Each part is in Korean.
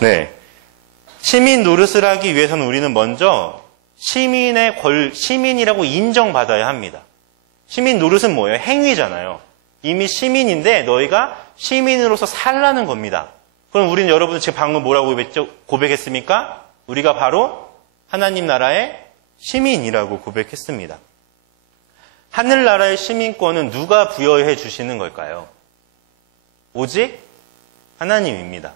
네. 시민 노릇을 하기 위해서는 우리는 먼저 시민이라고 인정받아야 합니다. 시민 노릇은 뭐예요? 행위잖아요. 이미 시민인데 너희가 시민으로서 살라는 겁니다. 그럼 우리는 여러분 지금 방금 뭐라고 고백했습니까? 우리가 바로 하나님 나라의 시민이라고 고백했습니다. 하늘나라의 시민권은 누가 부여해 주시는 걸까요? 오직 하나님입니다.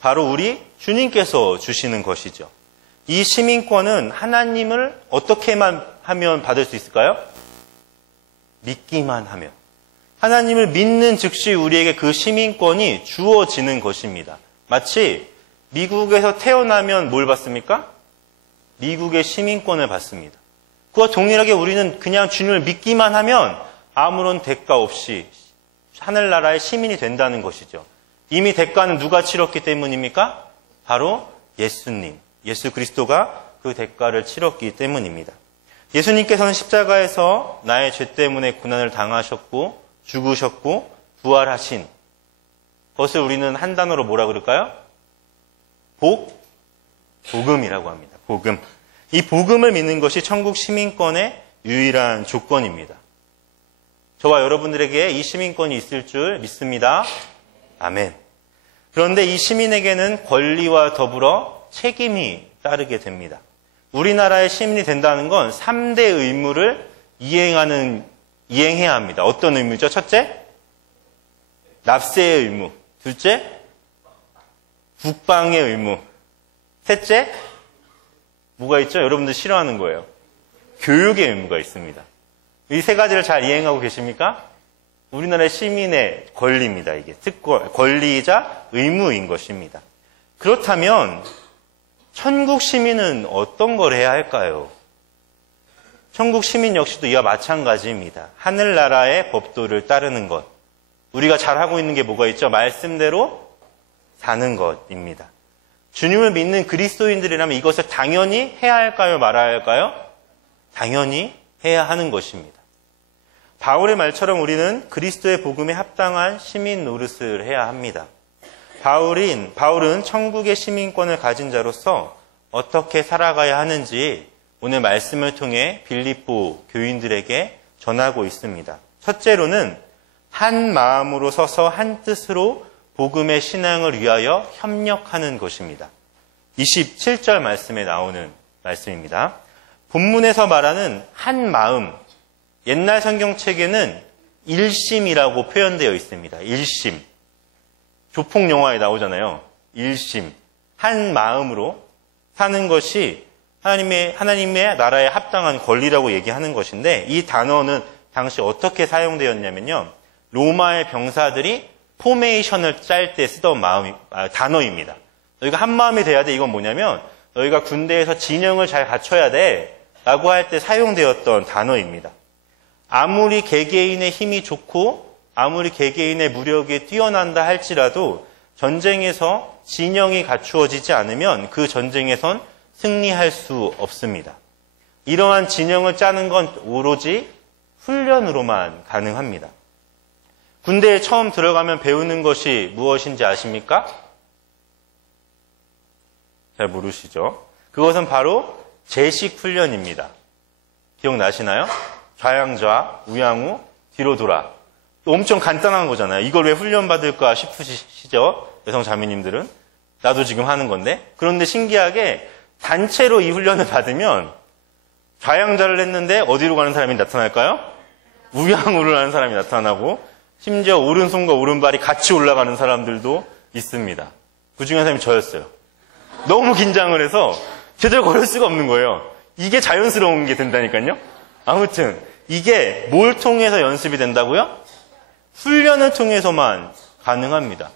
바로 우리 주님께서 주시는 것이죠. 이 시민권은 하나님을 어떻게만 하면 받을 수 있을까요? 믿기만 하면. 하나님을 믿는 즉시 우리에게 그 시민권이 주어지는 것입니다. 마치 미국에서 태어나면 뭘 받습니까? 미국의 시민권을 받습니다. 그와 동일하게 우리는 그냥 주님을 믿기만 하면 아무런 대가 없이 하늘나라의 시민이 된다는 것이죠. 이미 대가는 누가 치렀기 때문입니까? 바로 예수님, 예수 그리스도가 그 대가를 치렀기 때문입니다. 예수님께서는 십자가에서 나의 죄 때문에 고난을 당하셨고 죽으셨고 부활하신 그것을 우리는 한 단어로 뭐라 그럴까요? 복음이라고 합니다. 복음. 이 복음을 믿는 것이 천국 시민권의 유일한 조건입니다. 저와 여러분들에게 이 시민권이 있을 줄 믿습니다. 아멘. 그런데 이 시민에게는 권리와 더불어 책임이 따르게 됩니다. 우리나라의 시민이 된다는 건 3대 의무를 이행해야 합니다. 어떤 의무죠? 첫째, 납세의 의무. 둘째, 국방의 의무. 셋째, 뭐가 있죠? 여러분들 싫어하는 거예요. 교육의 의무가 있습니다. 이 세 가지를 잘 이행하고 계십니까? 우리나라의 시민의 권리입니다. 이게 특권, 권리이자 의무인 것입니다. 그렇다면 천국 시민은 어떤 걸 해야 할까요? 천국 시민 역시도 이와 마찬가지입니다. 하늘나라의 법도를 따르는 것. 우리가 잘하고 있는 게 뭐가 있죠? 말씀대로 사는 것입니다. 주님을 믿는 그리스도인들이라면 이것을 당연히 해야 할까요? 말아야 할까요? 당연히 해야 하는 것입니다. 바울의 말처럼 우리는 그리스도의 복음에 합당한 시민 노릇을 해야 합니다. 바울은 천국의 시민권을 가진 자로서 어떻게 살아가야 하는지 오늘 말씀을 통해 빌립보 교인들에게 전하고 있습니다. 첫째로는 한 마음으로 서서 한 뜻으로 복음의 신앙을 위하여 협력하는 것입니다. 27절 말씀에 나오는 말씀입니다. 본문에서 말하는 한 마음, 옛날 성경책에는 일심이라고 표현되어 있습니다. 일심. 조폭 영화에 나오잖아요. 일심. 한 마음으로 사는 것이 하나님의 나라에 합당한 권리라고 얘기하는 것인데 이 단어는 당시 어떻게 사용되었냐면요. 로마의 병사들이 포메이션을 짤 때 쓰던 단어입니다. 너희가 한 마음이 돼야 돼. 이건 뭐냐면 너희가 군대에서 진영을 잘 갖춰야 돼. 라고 할 때 사용되었던 단어입니다. 아무리 개개인의 힘이 좋고 아무리 개개인의 무력이 뛰어난다 할지라도 전쟁에서 진영이 갖추어지지 않으면 그 전쟁에선 승리할 수 없습니다. 이러한 진영을 짜는 건 오로지 훈련으로만 가능합니다. 군대에 처음 들어가면 배우는 것이 무엇인지 아십니까? 잘 모르시죠? 그것은 바로 제식 훈련입니다. 기억나시나요? 좌양좌, 우양우, 뒤로 돌아. 엄청 간단한 거잖아요. 이걸 왜 훈련받을까 싶으시죠? 여성 자매님들은. 나도 지금 하는 건데. 그런데 신기하게 단체로 이 훈련을 받으면 좌양좌를 했는데 어디로 가는 사람이 나타날까요? 우양우를 하는 사람이 나타나고 심지어 오른손과 오른발이 같이 올라가는 사람들도 있습니다. 그 중에 한 사람이 저였어요. 너무 긴장을 해서 제대로 걸을 수가 없는 거예요. 이게 자연스러운 게 된다니까요. 아무튼 이게 뭘 통해서 연습이 된다고요? 훈련을 통해서만 가능합니다.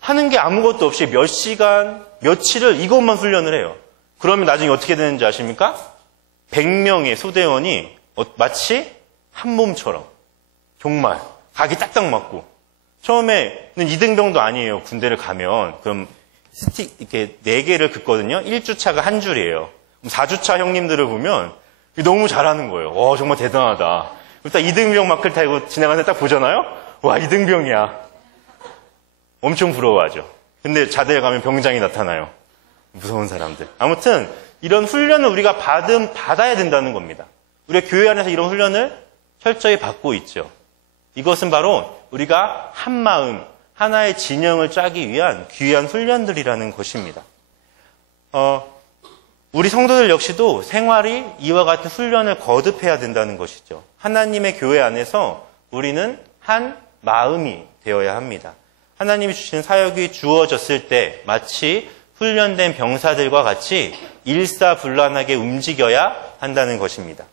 하는 게 아무것도 없이 몇 시간, 며칠을 이것만 훈련을 해요. 그러면 나중에 어떻게 되는지 아십니까? 100명의 소대원이 마치 한 몸처럼 정말 각이 딱딱 맞고 처음에는 이등병도 아니에요. 군대를 가면 그럼 스틱 이렇게 4개를 긋거든요. 1주차가 한 줄이에요. 4주차 형님들을 보면 너무 잘하는 거예요. 정말 대단하다. 일단 이등병 마크를 타고 지나가는데 딱 보잖아요. 와, 이등병이야. 엄청 부러워하죠. 근데 자대에 가면 병장이 나타나요. 무서운 사람들. 아무튼 이런 훈련을 우리가 받아야 된다는 겁니다. 우리가 교회 안에서 이런 훈련을 철저히 받고 있죠. 이것은 바로 우리가 한 마음, 하나의 진영을 짜기 위한 귀한 훈련들이라는 것입니다. 우리 성도들 역시도 생활이 이와 같은 훈련을 거듭해야 된다는 것이죠. 하나님의 교회 안에서 우리는 한 마음이 되어야 합니다. 하나님이 주신 사역이 주어졌을 때 마치 훈련된 병사들과 같이 일사불란하게 움직여야 한다는 것입니다.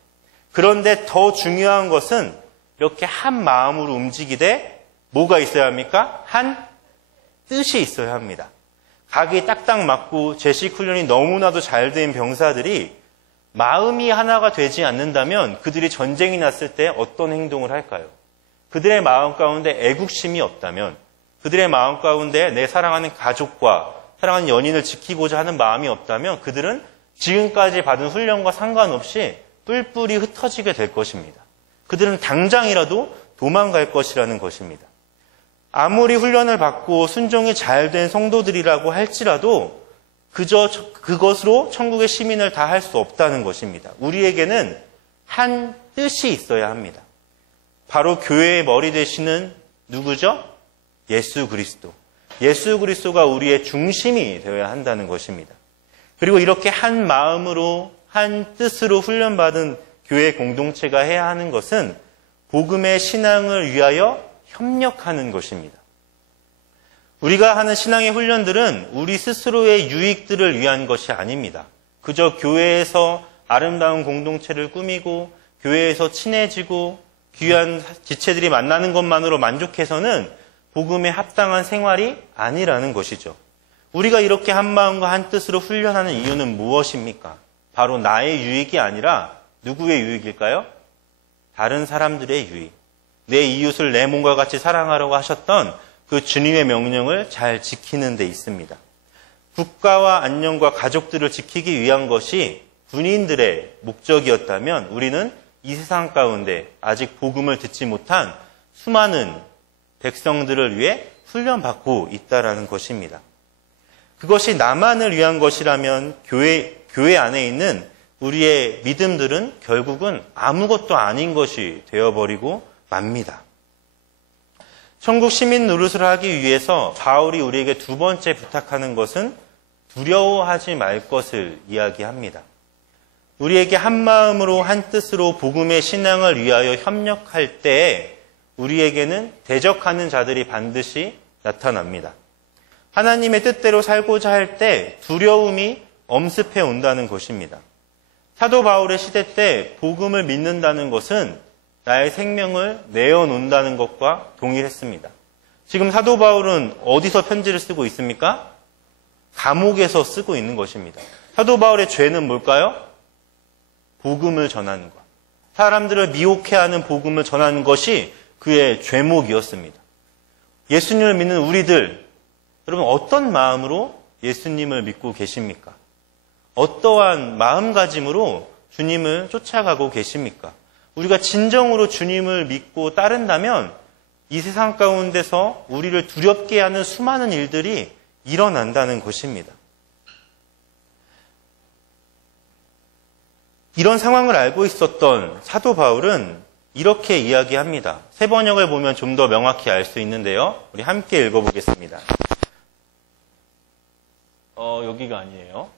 그런데 더 중요한 것은 이렇게 한 마음으로 움직이되 뭐가 있어야 합니까? 한 뜻이 있어야 합니다. 각이 딱딱 맞고 제식 훈련이 너무나도 잘 된 병사들이 마음이 하나가 되지 않는다면 그들이 전쟁이 났을 때 어떤 행동을 할까요? 그들의 마음 가운데 애국심이 없다면, 그들의 마음 가운데 내 사랑하는 가족과 사랑하는 연인을 지키고자 하는 마음이 없다면 그들은 지금까지 받은 훈련과 상관없이 뿔뿔이 흩어지게 될 것입니다. 그들은 당장이라도 도망갈 것이라는 것입니다. 아무리 훈련을 받고 순종이 잘 된 성도들이라고 할지라도 그저 그것으로 천국의 시민을 다 할 수 없다는 것입니다. 우리에게는 한 뜻이 있어야 합니다. 바로 교회의 머리 되시는 누구죠? 예수 그리스도. 예수 그리스도가 우리의 중심이 되어야 한다는 것입니다. 그리고 이렇게 한 마음으로 한 뜻으로 훈련받은 교회 공동체가 해야 하는 것은 복음의 신앙을 위하여 협력하는 것입니다. 우리가 하는 신앙의 훈련들은 우리 스스로의 유익들을 위한 것이 아닙니다. 그저 교회에서 아름다운 공동체를 꾸미고 교회에서 친해지고 귀한 지체들이 만나는 것만으로 만족해서는 복음에 합당한 생활이 아니라는 것이죠. 우리가 이렇게 한 마음과 한 뜻으로 훈련하는 이유는 무엇입니까? 바로 나의 유익이 아니라 누구의 유익일까요? 다른 사람들의 유익. 내 이웃을 내 몸과 같이 사랑하라고 하셨던 그 주님의 명령을 잘 지키는 데 있습니다. 국가와 안녕과 가족들을 지키기 위한 것이 군인들의 목적이었다면 우리는 이 세상 가운데 아직 복음을 듣지 못한 수많은 백성들을 위해 훈련받고 있다는 것입니다. 그것이 나만을 위한 것이라면 교회 안에 있는 우리의 믿음들은 결국은 아무것도 아닌 것이 되어버리고 맙니다. 천국 시민 노릇을 하기 위해서 바울이 우리에게 두 번째 부탁하는 것은 두려워하지 말 것을 이야기합니다. 우리에게 한 마음으로 한 뜻으로 복음의 신앙을 위하여 협력할 때에 우리에게는 대적하는 자들이 반드시 나타납니다. 하나님의 뜻대로 살고자 할 때 두려움이 엄습해 온다는 것입니다. 사도 바울의 시대 때 복음을 믿는다는 것은 나의 생명을 내어놓는다는 것과 동일했습니다. 지금 사도 바울은 어디서 편지를 쓰고 있습니까? 감옥에서 쓰고 있는 것입니다. 사도 바울의 죄는 뭘까요? 복음을 전하는 것. 사람들을 미혹해하는 복음을 전하는 것이 그의 죄목이었습니다. 예수님을 믿는 우리들, 여러분 어떤 마음으로 예수님을 믿고 계십니까? 어떠한 마음가짐으로 주님을 쫓아가고 계십니까? 우리가 진정으로 주님을 믿고 따른다면 이 세상 가운데서 우리를 두렵게 하는 수많은 일들이 일어난다는 것입니다. 이런 상황을 알고 있었던 사도 바울은 이렇게 이야기합니다. 세 번역을 보면 좀 더 명확히 알 수 있는데요. 우리 함께 읽어보겠습니다. 여기가 아니에요.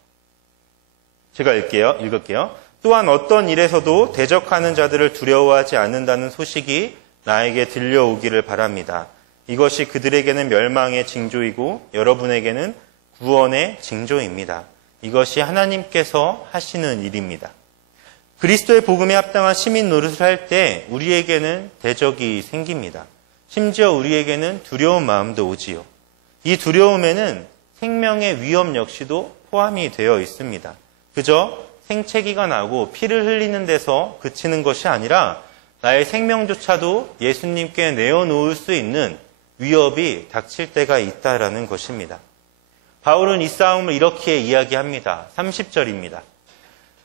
제가 읽을게요. 또한 어떤 일에서도 대적하는 자들을 두려워하지 않는다는 소식이 나에게 들려오기를 바랍니다. 이것이 그들에게는 멸망의 징조이고 여러분에게는 구원의 징조입니다. 이것이 하나님께서 하시는 일입니다. 그리스도의 복음에 합당한 시민 노릇을 할 때 우리에게는 대적이 생깁니다. 심지어 우리에게는 두려운 마음도 오지요. 이 두려움에는 생명의 위험 역시도 포함이 되어 있습니다. 그저 생채기가 나고 피를 흘리는 데서 그치는 것이 아니라 나의 생명조차도 예수님께 내어놓을 수 있는 위협이 닥칠 때가 있다라는 것입니다. 바울은 이 싸움을 이렇게 이야기합니다. 30절입니다.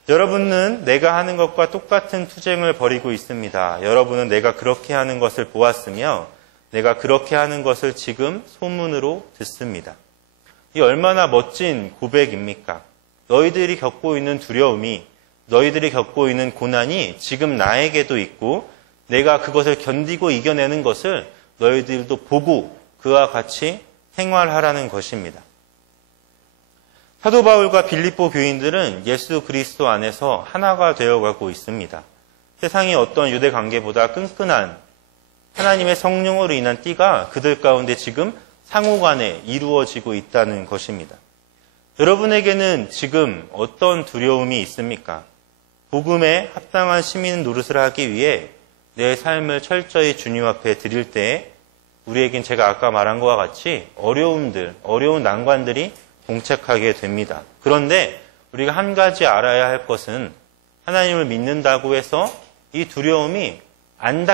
여러분은 내가 하는 것과 똑같은 투쟁을 벌이고 있습니다. 여러분은 내가 그렇게 하는 것을 보았으며 내가 그렇게 하는 것을 지금 소문으로 듣습니다. 이 얼마나 멋진 고백입니까? 너희들이 겪고 있는 두려움이, 너희들이 겪고 있는 고난이 지금 나에게도 있고 내가 그것을 견디고 이겨내는 것을 너희들도 보고 그와 같이 생활하라는 것입니다. 사도 바울과 빌립보 교인들은 예수 그리스도 안에서 하나가 되어가고 있습니다. 세상의 어떤 유대 관계보다 끈끈한 하나님의 성령으로 인한 띠가 그들 가운데 지금 상호간에 이루어지고 있다는 것입니다. 여러분에게는 지금 어떤 두려움이 있습니까? 복음에 합당한 시민 노릇을 하기 위해 내 삶을 철저히 주님 앞에 드릴 때 우리에겐 제가 아까 말한 것과 같이 어려움들, 어려운 난관들이 봉착하게 됩니다. 그런데 우리가 한 가지 알아야 할 것은 하나님을 믿는다고 해서 이 두려움이 안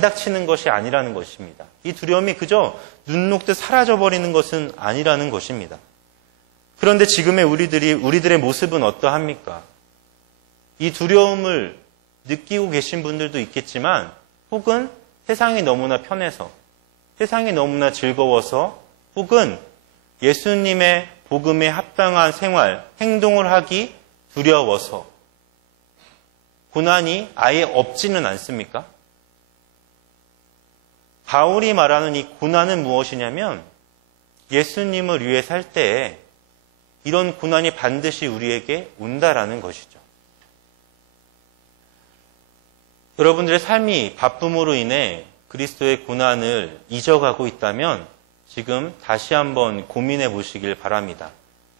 닥치는 것이 아니라는 것입니다. 이 두려움이 그저 눈 녹듯 사라져버리는 것은 아니라는 것입니다. 그런데 지금의 우리들의 모습은 어떠합니까? 이 두려움을 느끼고 계신 분들도 있겠지만 혹은 세상이 너무나 편해서 세상이 너무나 즐거워서 혹은 예수님의 복음에 합당한 생활, 행동을 하기 두려워서 고난이 아예 없지는 않습니까? 바울이 말하는 이 고난은 무엇이냐면 예수님을 위해 살 때에 이런 고난이 반드시 우리에게 온다라는 것이죠. 여러분들의 삶이 바쁨으로 인해 그리스도의 고난을 잊어가고 있다면 지금 다시 한번 고민해 보시길 바랍니다.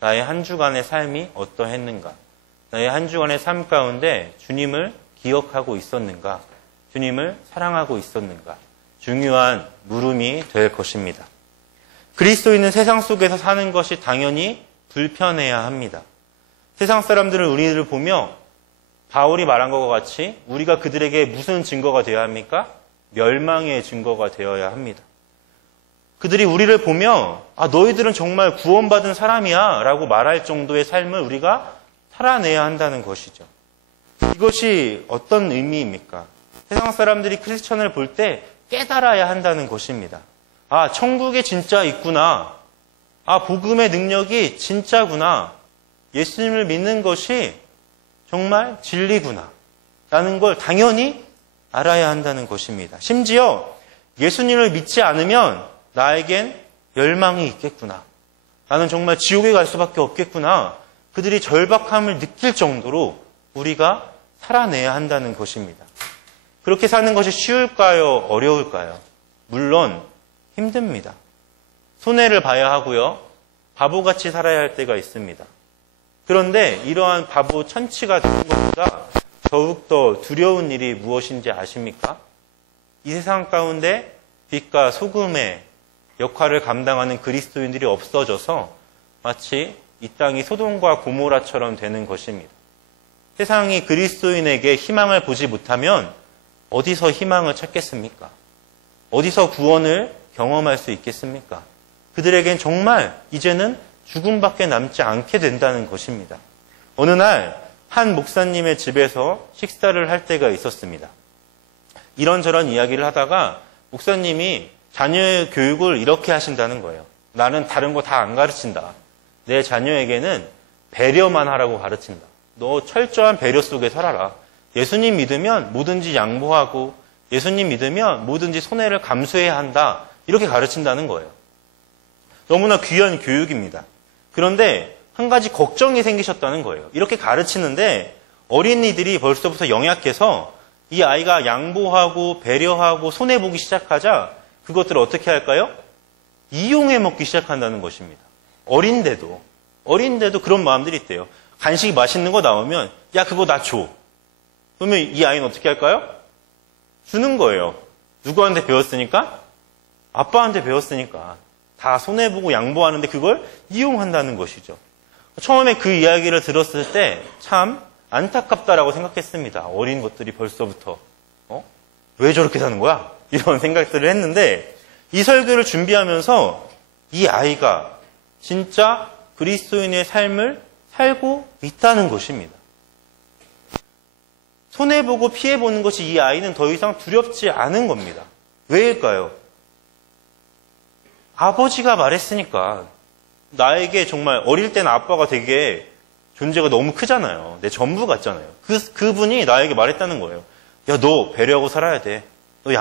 나의 한 주간의 삶이 어떠했는가? 나의 한 주간의 삶 가운데 주님을 기억하고 있었는가? 주님을 사랑하고 있었는가? 중요한 물음이 될 것입니다. 그리스도인은 세상 속에서 사는 것이 당연히 불편해야 합니다. 세상 사람들은 우리를 보며 바울이 말한 것과 같이 우리가 그들에게 무슨 증거가 되어야 합니까? 멸망의 증거가 되어야 합니다. 그들이 우리를 보며 너희들은 정말 구원받은 사람이야 라고 말할 정도의 삶을 우리가 살아내야 한다는 것이죠. 이것이 어떤 의미입니까? 세상 사람들이 크리스천을 볼 때 깨달아야 한다는 것입니다. 천국에 진짜 있구나. 복음의 능력이 진짜구나. 예수님을 믿는 것이 정말 진리구나. 라는 걸 당연히 알아야 한다는 것입니다. 심지어 예수님을 믿지 않으면 나에겐 멸망이 있겠구나. 나는 정말 지옥에 갈 수밖에 없겠구나. 그들이 절박함을 느낄 정도로 우리가 살아내야 한다는 것입니다. 그렇게 사는 것이 쉬울까요? 어려울까요? 물론 힘듭니다. 손해를 봐야 하고요. 바보같이 살아야 할 때가 있습니다. 그런데 이러한 바보 천치가 되는 것보다 더욱더 두려운 일이 무엇인지 아십니까? 이 세상 가운데 빛과 소금의 역할을 감당하는 그리스도인들이 없어져서 마치 이 땅이 소돔과 고모라처럼 되는 것입니다. 세상이 그리스도인에게 희망을 보지 못하면 어디서 희망을 찾겠습니까? 어디서 구원을 경험할 수 있겠습니까? 그들에겐 정말 이제는 죽음밖에 남지 않게 된다는 것입니다. 어느 날 한 목사님의 집에서 식사를 할 때가 있었습니다. 이런저런 이야기를 하다가 목사님이 자녀의 교육을 이렇게 하신다는 거예요. 나는 다른 거 다 안 가르친다. 내 자녀에게는 배려만 하라고 가르친다. 너 철저한 배려 속에 살아라. 예수님 믿으면 뭐든지 양보하고 예수님 믿으면 뭐든지 손해를 감수해야 한다. 이렇게 가르친다는 거예요. 너무나 귀한 교육입니다. 그런데 한 가지 걱정이 생기셨다는 거예요. 이렇게 가르치는데 어린이들이 벌써부터 영약해서 이 아이가 양보하고 배려하고 손해보기 시작하자 그것들을 어떻게 할까요? 이용해 먹기 시작한다는 것입니다. 어린데도 그런 마음들이 있대요. 간식이 맛있는 거 나오면 야 그거 나 줘. 그러면 이 아이는 어떻게 할까요? 주는 거예요. 누구한테 배웠으니까? 아빠한테 배웠으니까. 다 손해보고 양보하는데 그걸 이용한다는 것이죠. 처음에 그 이야기를 들었을 때 참 안타깝다라고 생각했습니다. 어린 것들이 벌써부터. 왜 저렇게 사는 거야? 이런 생각들을 했는데 이 설교를 준비하면서 이 아이가 진짜 그리스도인의 삶을 살고 있다는 것입니다. 손해보고 피해보는 것이 이 아이는 더 이상 두렵지 않은 겁니다. 왜일까요? 아버지가 말했으니까. 나에게 정말 어릴 때는 아빠가 되게 존재가 너무 크잖아요. 내 전부 같잖아요. 그분이 나에게 말했다는 거예요. 야, 너 배려하고 살아야 돼. 너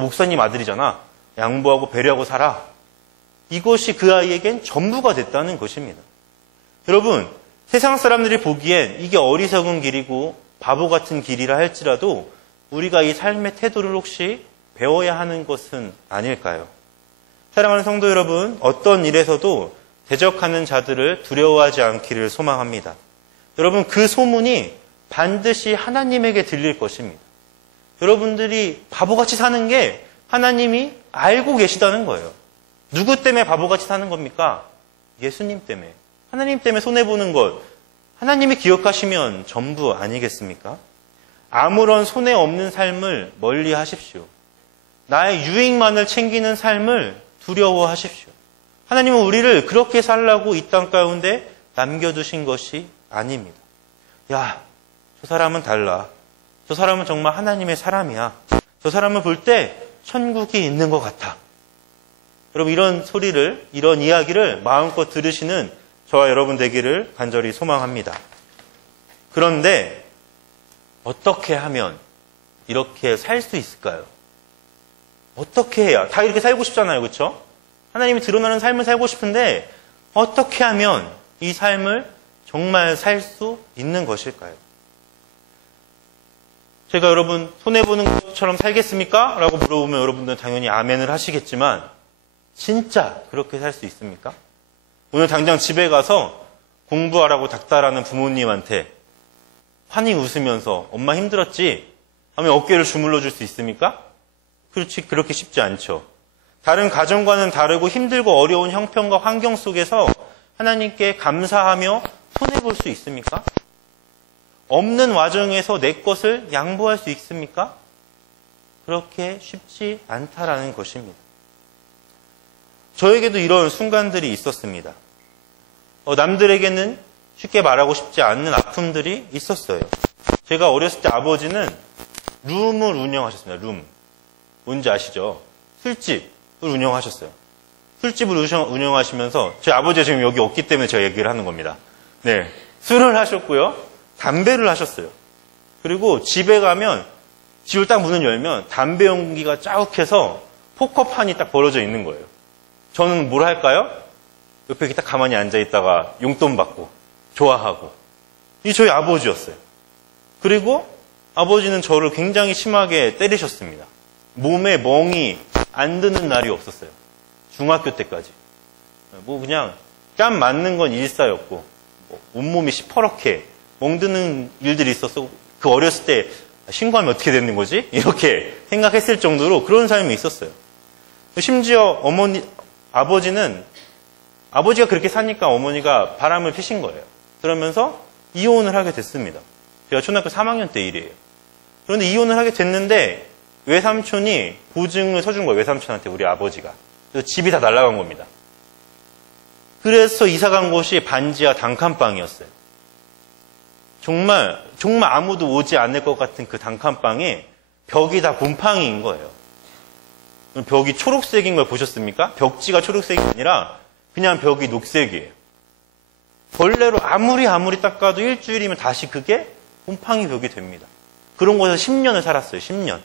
목사님 아들이잖아. 양보하고 배려하고 살아. 이것이 그 아이에겐 전부가 됐다는 것입니다. 여러분, 세상 사람들이 보기엔 이게 어리석은 길이고 바보 같은 길이라 할지라도 우리가 이 삶의 태도를 혹시 배워야 하는 것은 아닐까요? 사랑하는 성도 여러분, 어떤 일에서도 대적하는 자들을 두려워하지 않기를 소망합니다. 여러분, 그 소문이 반드시 하나님에게 들릴 것입니다. 여러분들이 바보같이 사는 게 하나님이 알고 계시다는 거예요. 누구 때문에 바보같이 사는 겁니까? 예수님 때문에. 하나님 때문에 손해보는 것, 하나님이 기억하시면 전부 아니겠습니까? 아무런 손해 없는 삶을 멀리 하십시오. 나의 유익만을 챙기는 삶을 두려워하십시오. 하나님은 우리를 그렇게 살라고 이 땅 가운데 남겨두신 것이 아닙니다. 야, 저 사람은 달라. 저 사람은 정말 하나님의 사람이야. 저 사람을 볼 때 천국이 있는 것 같아. 여러분, 이런 이야기를 마음껏 들으시는 저와 여러분 되기를 간절히 소망합니다. 그런데 어떻게 하면 이렇게 살 수 있을까요? 어떻게 해야? 다 이렇게 살고 싶잖아요. 그렇죠? 하나님이 드러나는 삶을 살고 싶은데 어떻게 하면 이 삶을 정말 살 수 있는 것일까요? 제가 여러분 손해보는 것처럼 살겠습니까? 라고 물어보면 여러분들은 당연히 아멘을 하시겠지만 진짜 그렇게 살 수 있습니까? 오늘 당장 집에 가서 공부하라고 닥달하는 부모님한테 환히 웃으면서 엄마 힘들었지? 하면 어깨를 주물러 줄 수 있습니까? 그렇지, 그렇게 쉽지 않죠. 다른 가정과는 다르고 힘들고 어려운 형편과 환경 속에서 하나님께 감사하며 손해볼 수 있습니까? 없는 와중에서 내 것을 양보할 수 있습니까? 그렇게 쉽지 않다라는 것입니다. 저에게도 이런 순간들이 있었습니다. 남들에게는 쉽게 말하고 싶지 않는 아픔들이 있었어요. 제가 어렸을 때 아버지는 룸을 운영하셨습니다. 룸. 뭔지 아시죠? 술집을 운영하셨어요. 술집을 운영하시면서 제 아버지가 지금 여기 없기 때문에 제가 얘기를 하는 겁니다. 네, 술을 하셨고요. 담배를 하셨어요. 그리고 집에 가면 집을 딱 문을 열면 담배 연기가 짜욱해서 포커판이 딱 벌어져 있는 거예요. 저는 뭘 할까요? 옆에 이렇게 딱 가만히 앉아있다가 용돈 받고 좋아하고. 이 저희 아버지였어요. 그리고 아버지는 저를 굉장히 심하게 때리셨습니다. 몸에 멍이 안 드는 날이 없었어요. 중학교 때까지. 그냥 뺨 맞는 건 일사였고 온몸이 시퍼렇게 멍드는 일들이 있어서 그 어렸을 때 신고하면 어떻게 되는 거지? 이렇게 생각했을 정도로 그런 삶이 있었어요. 심지어 아버지가 그렇게 사니까 어머니가 바람을 피신 거예요. 그러면서 이혼을 하게 됐습니다. 제가 초등학교 3학년 때 일이에요. 그런데 이혼을 하게 됐는데 외삼촌이 보증을 서준 거예요. 외삼촌한테 우리 아버지가. 그래서 집이 다 날아간 겁니다. 그래서 이사간 곳이 반지하 단칸방이었어요. 정말 아무도 오지 않을 것 같은 그 단칸방에 벽이 다 곰팡이인 거예요. 벽이 초록색인 걸 보셨습니까? 벽지가 초록색이 아니라 그냥 벽이 녹색이에요. 벌레로 아무리 닦아도 일주일이면 다시 그게 곰팡이 벽이 됩니다. 그런 곳에서 10년을 살았어요. 10년.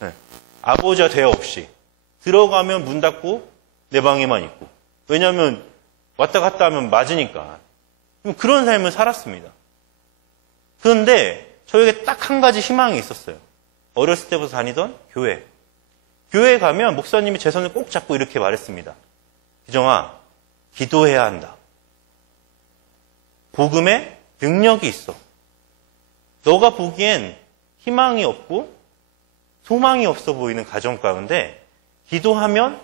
네. 아버지와 대화 없이 들어가면 문 닫고 내 방에만 있고. 왜냐하면 왔다 갔다 하면 맞으니까. 그런 삶을 살았습니다. 그런데 저에게 딱 한 가지 희망이 있었어요. 어렸을 때부터 다니던 교회. 교회에 가면 목사님이 제 손을 꼭 잡고 이렇게 말했습니다. 기정아, 기도해야 한다. 복음에 능력이 있어. 너가 보기엔 희망이 없고 소망이 없어 보이는 가정 가운데 기도하면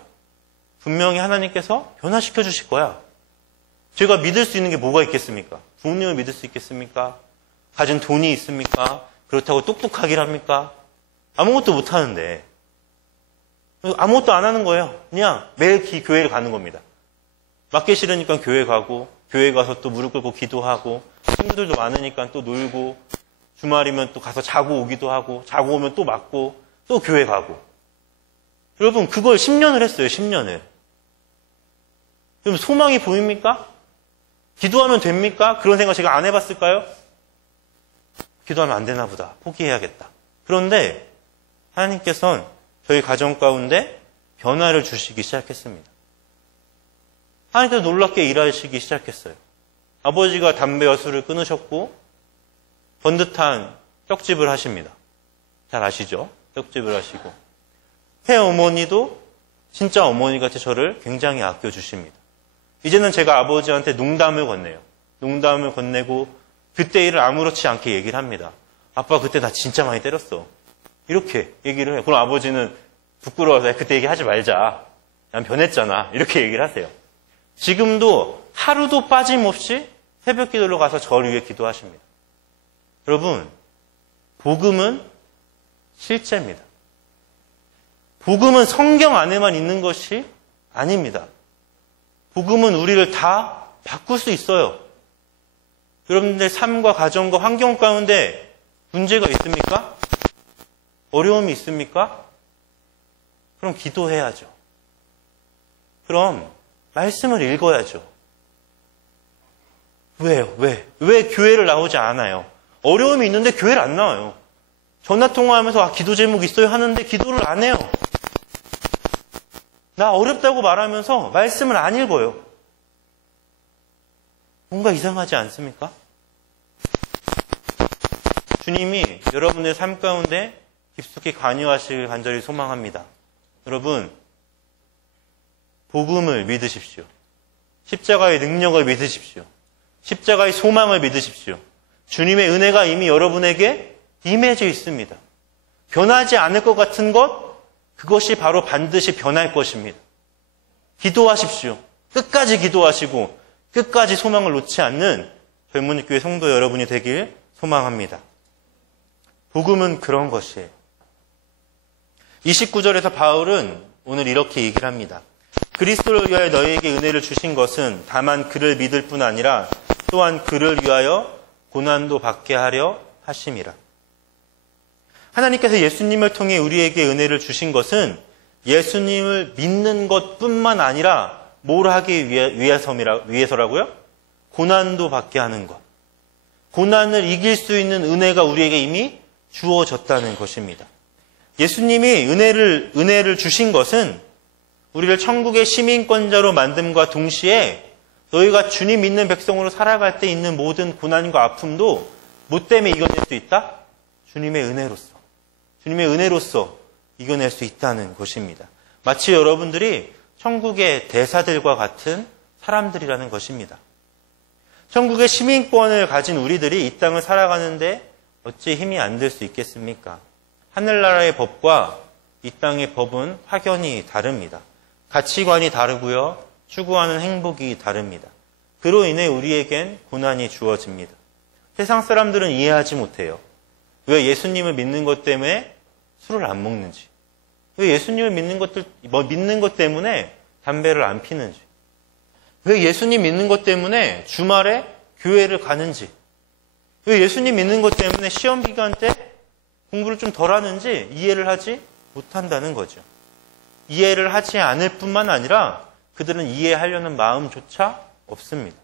분명히 하나님께서 변화시켜 주실 거야. 제가 믿을 수 있는 게 뭐가 있겠습니까? 부모님을 믿을 수 있겠습니까? 가진 돈이 있습니까? 그렇다고 똑똑하길 합니까? 아무것도 못하는데 아무것도 안 하는 거예요. 그냥 매일 교회를 가는 겁니다. 맞기 싫으니까 교회 가고 교회 가서 또 무릎 꿇고 기도하고 친구들도 많으니까 또 놀고 주말이면 또 가서 자고 오기도 하고 자고 오면 또 맞고 또 교회 가고. 여러분 그걸 10년을 했어요. 10년을. 그럼 소망이 보입니까? 기도하면 됩니까? 그런 생각 제가 안 해봤을까요? 기도하면 안 되나 보다. 포기해야겠다. 그런데 하나님께서는 저희 가정 가운데 변화를 주시기 시작했습니다. 하나님께서 놀랍게 일하시기 시작했어요. 아버지가 담배와 술을 끊으셨고 번듯한 떡집을 하십니다. 잘 아시죠? 떡집을 하시고 새어머니도 진짜 어머니같이 저를 굉장히 아껴주십니다. 이제는 제가 아버지한테 농담을 건네요. 농담을 건네고 그때 일을 아무렇지 않게 얘기를 합니다. 아빠 그때 나 진짜 많이 때렸어. 이렇게 얘기를 해요. 그럼 아버지는 부끄러워서 그때 얘기하지 말자. 난 변했잖아. 이렇게 얘기를 하세요. 지금도 하루도 빠짐없이 새벽 기도로 가서 저를 위해 기도하십니다. 여러분, 복음은 실제입니다. 복음은 성경 안에만 있는 것이 아닙니다. 복음은 우리를 다 바꿀 수 있어요. 여러분들 삶과 가정과 환경 가운데 문제가 있습니까? 어려움이 있습니까? 그럼 기도해야죠. 그럼 말씀을 읽어야죠. 왜요? 왜 교회를 나오지 않아요? 어려움이 있는데 교회를 안 나와요. 전화통화하면서 기도 제목 있어요 하는데 기도를 안 해요. 나 어렵다고 말하면서 말씀을 안 읽어요. 뭔가 이상하지 않습니까? 주님이 여러분의 삶 가운데 깊숙이 관여하시길 간절히 소망합니다. 여러분, 복음을 믿으십시오. 십자가의 능력을 믿으십시오. 십자가의 소망을 믿으십시오. 주님의 은혜가 이미 여러분에게 임해져 있습니다. 변하지 않을 것 같은 것, 그것이 바로 반드시 변할 것입니다. 기도하십시오. 끝까지 기도하시고 끝까지 소망을 놓지 않는 젊은이교회 성도 여러분이 되길 소망합니다. 복음은 그런 것이에요. 29절에서 바울은 오늘 이렇게 얘기를 합니다. 그리스도를 위하여 너희에게 은혜를 주신 것은 다만 그를 믿을 뿐 아니라 또한 그를 위하여 고난도 받게 하려 하심이라. 하나님께서 예수님을 통해 우리에게 은혜를 주신 것은 예수님을 믿는 것뿐만 아니라 뭘 하기 위해서라고요? 고난도 받게 하는 것. 고난을 이길 수 있는 은혜가 우리에게 이미 주어졌다는 것입니다. 예수님이 은혜를 주신 것은 우리를 천국의 시민권자로 만듦과 동시에 너희가 주님 믿는 백성으로 살아갈 때 있는 모든 고난과 아픔도 뭐 때문에 이겨낼 수 있다? 주님의 은혜로서 이겨낼 수 있다는 것입니다. 마치 여러분들이 천국의 대사들과 같은 사람들이라는 것입니다. 천국의 시민권을 가진 우리들이 이 땅을 살아가는데 어찌 힘이 안 들 수 있겠습니까? 하늘나라의 법과 이 땅의 법은 확연히 다릅니다. 가치관이 다르고요. 추구하는 행복이 다릅니다. 그로 인해 우리에겐 고난이 주어집니다. 세상 사람들은 이해하지 못해요. 왜 예수님을 믿는 것 때문에 술을 안 먹는지, 왜 예수님을 믿는 것 때문에 담배를 안 피는지, 왜 예수님 믿는 것 때문에 주말에 교회를 가는지, 왜 예수님 믿는 것 때문에 시험 기간 때 공부를 좀 덜 하는지 이해를 하지 못한다는 거죠. 이해를 하지 않을 뿐만 아니라 그들은 이해하려는 마음조차 없습니다.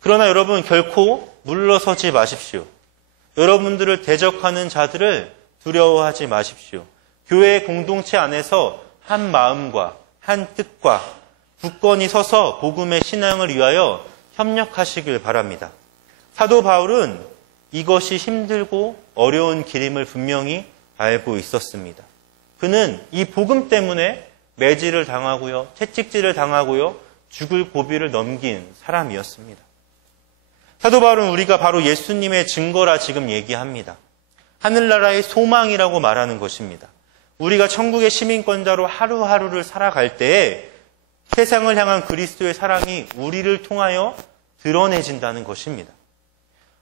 그러나 여러분 결코 물러서지 마십시오. 여러분들을 대적하는 자들을 두려워하지 마십시오. 교회 공동체 안에서 한 마음과 한 뜻과 굳건히 서서 복음의 신앙을 위하여 협력하시길 바랍니다. 사도 바울은 이것이 힘들고 어려운 길임을 분명히 알고 있었습니다. 그는 이 복음 때문에 매질을 당하고요, 채찍질을 당하고요, 죽을 고비를 넘긴 사람이었습니다. 사도 바울은 우리가 바로 예수님의 증거라 지금 얘기합니다. 하늘나라의 소망이라고 말하는 것입니다. 우리가 천국의 시민권자로 하루하루를 살아갈 때에 세상을 향한 그리스도의 사랑이 우리를 통하여 드러내진다는 것입니다.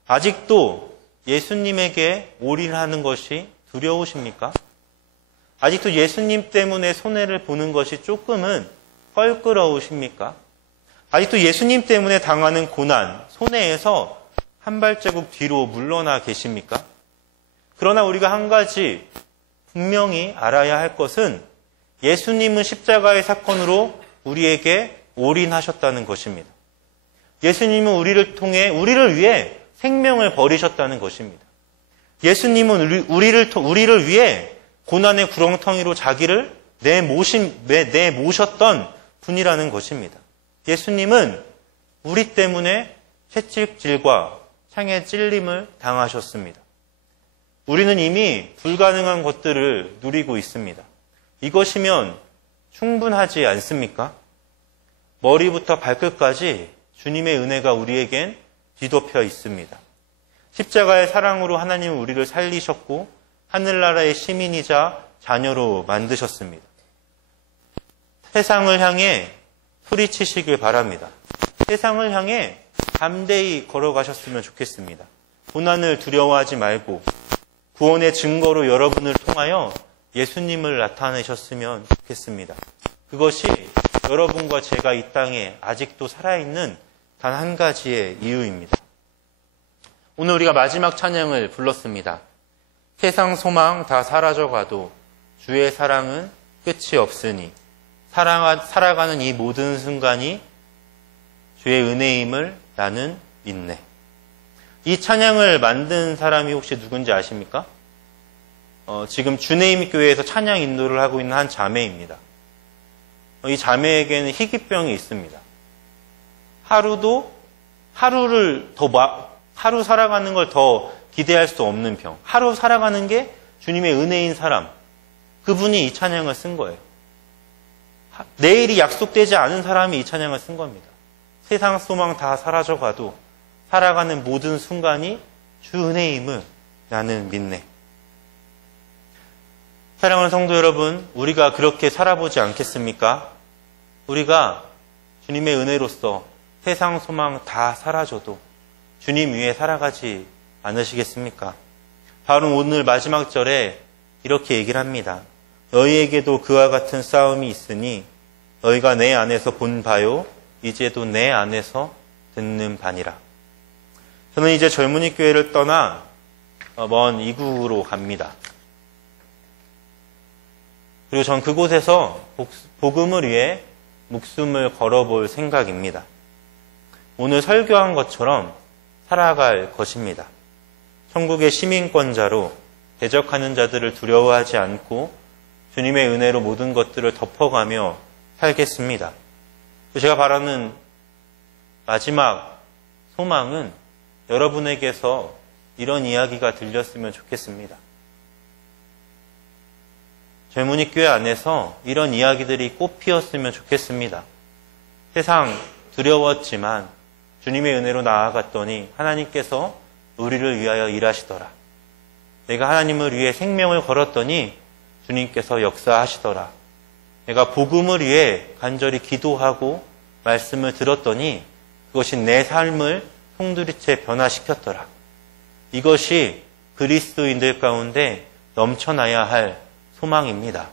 아직도 예수님에게 올인하는 것이 두려우십니까? 아직도 예수님 때문에 손해를 보는 것이 조금은 껄끄러우십니까? 아직도 예수님 때문에 당하는 고난, 손해에서 한 발자국 뒤로 물러나 계십니까? 그러나 우리가 한 가지 분명히 알아야 할 것은 예수님은 십자가의 사건으로 우리에게 올인하셨다는 것입니다. 예수님은 우리를 위해 생명을 버리셨다는 것입니다. 예수님은 우리를 위해 고난의 구렁텅이로 자기를 내모셨던 분이라는 것입니다. 예수님은 우리 때문에 채찍질과 창에 찔림을 당하셨습니다. 우리는 이미 불가능한 것들을 누리고 있습니다. 이것이면 충분하지 않습니까? 머리부터 발끝까지 주님의 은혜가 우리에겐 뒤덮여 있습니다. 십자가의 사랑으로 하나님은 우리를 살리셨고 하늘나라의 시민이자 자녀로 만드셨습니다. 세상을 향해 소리치시길 바랍니다. 세상을 향해 담대히 걸어가셨으면 좋겠습니다. 고난을 두려워하지 말고 구원의 증거로 여러분을 통하여 예수님을 나타내셨으면 좋겠습니다. 그것이 여러분과 제가 이 땅에 아직도 살아있는 단 한 가지의 이유입니다. 오늘 우리가 마지막 찬양을 불렀습니다. 세상 소망 다 사라져가도 주의 사랑은 끝이 없으니 살아가는 이 모든 순간이 주의 은혜임을 나는 믿네. 이 찬양을 만든 사람이 혹시 누군지 아십니까? 지금 주네임 교회에서 찬양 인도를 하고 있는 한 자매입니다. 이 자매에게는 희귀병이 있습니다. 하루 살아가는 걸 더 기대할 수 없는 병. 하루 살아가는 게 주님의 은혜인 사람. 그분이 이 찬양을 쓴 거예요. 내일이 약속되지 않은 사람이 이 찬양을 쓴 겁니다. 세상 소망 다 사라져가도 살아가는 모든 순간이 주 은혜임을 나는 믿네. 사랑하는 성도 여러분, 우리가 그렇게 살아보지 않겠습니까? 우리가 주님의 은혜로서 세상 소망 다 사라져도 주님 위에 살아가지 않으시겠습니까? 바로 오늘 마지막 절에 이렇게 얘기를 합니다. 너희에게도 그와 같은 싸움이 있으니 너희가 내 안에서 본 바요 이제도 내 안에서 듣는 바니라. 저는 이제 젊은이 교회를 떠나 먼 이국으로 갑니다. 그리고 전 그곳에서 복음을 위해 목숨을 걸어볼 생각입니다. 오늘 설교한 것처럼 살아갈 것입니다. 천국의 시민권자로 대적하는 자들을 두려워하지 않고 주님의 은혜로 모든 것들을 덮어가며 살겠습니다. 제가 바라는 마지막 소망은 여러분에게서 이런 이야기가 들렸으면 좋겠습니다. 젊은이 교회 안에서 이런 이야기들이 꽃 피었으면 좋겠습니다. 세상 두려웠지만 주님의 은혜로 나아갔더니 하나님께서 우리를 위하여 일하시더라. 내가 하나님을 위해 생명을 걸었더니 주님께서 역사하시더라. 내가 복음을 위해 간절히 기도하고 말씀을 들었더니 그것이 내 삶을 송두리째 변화시켰더라. 이것이 그리스도인들 가운데 넘쳐나야 할 소망입니다.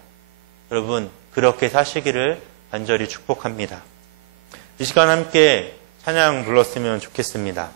여러분, 그렇게 사시기를 간절히 축복합니다. 이 시간 함께 찬양 불렀으면 좋겠습니다.